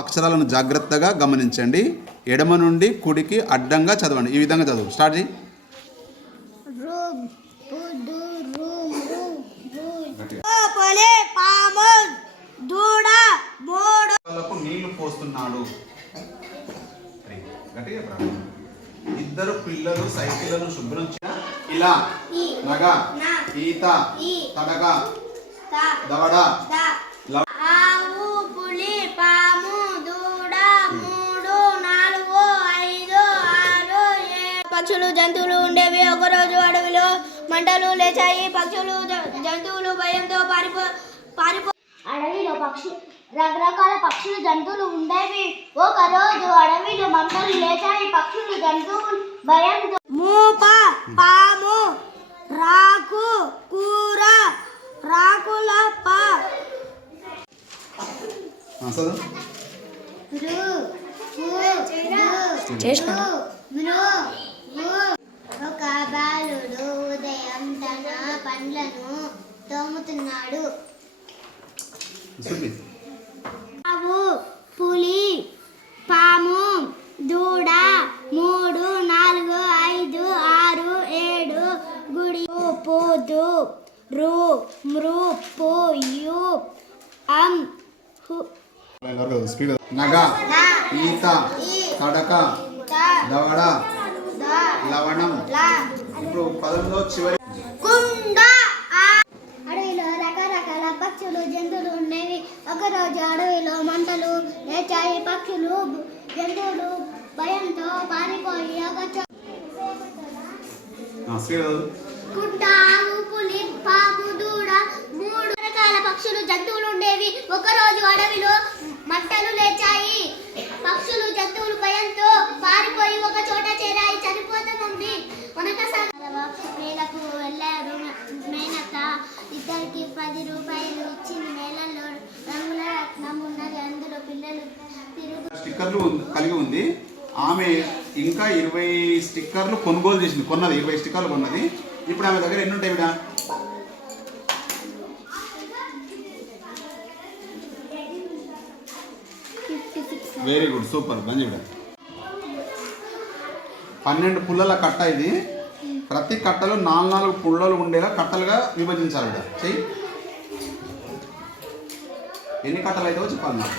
అక్షరాలను జాగ్రత్తగా గమనించండి. ఎడమ నుండి కుడికి అడ్డంగా చదవండి. ఈ విధంగా చదువు. స్టార్ట్ చేయి. నీళ్లు పోస్తున్నాడు. ఇద్దరు పిల్లలు సైకిళ్లను శుభ్రం ఇలా నగ ఈత తడగ దవడ పక్షులు జంతువులు ఉండేవి. ఒకరోజు అడవిలో మంటలు లేచాయి. పక్షులు జంతువులు భయంతో అడవిలో రకరకాల పక్షులు జంతువులు ఉండేవి. ఒకరోజు అడవిలో మంటలు లేచాయి. పక్షులు జంతువులు భయంతో మూప పాము రాకు కూర రాకుల ఒక బాలుడు ఉదయం తన పండ్లను తోముతున్నాడు. ఆవు పులి పాము దూడ 3 4 5 6 7 గుడి పోదు రు మృ పు యు అం నగ ఈత తడక దవడ లవణం. ఇప్పుడు పదంలో చివరి కుండ. అడవిలో రకరకాల పక్షులు జంతువులు ఉండేవి. ఒకరోజు అడవిలో మంటలు లేచాయి. పక్షులు జంతువులు భయంతో పారిపోయి కుండ ఆవు పులి పాము దూడ 3 రకాల పక్షులు జంతువులు ఉండేవి. ఒకరోజు అడవిలో మంటలు లేచాయి. పక్షులు జంతువులు భయంతో పారిపోయి ఒక చోట చేరాయి. చనిపోతామంది మేళకు వెళ్ళారు. మేనక ఇద్దరికి 10 రూపాయలు ఇచ్చింది. మేళల్లో రంగుల రత్నం ఉన్నది. అందులో పిల్లలు స్టిక్కర్లు కలిగి ఉంది. ఆమె ఇంకా 20 స్టిక్కర్లు కొనుగోలు చేసింది. 20 స్టిక్కర్లు కొన్నది. ఇప్పుడు ఆమె దగ్గర ఎన్ని ఉంటాయి బిడ్డ? Very good, super. మంచి 12 పుల్లల కట్ట ఇది. ప్రతి కట్టలో 4 పుల్లలు ఉండేలా కట్టలుగా విభజించాలి. చెయ్యి. ఎన్ని కట్టలు అయితే చెప్పాలి నాకు.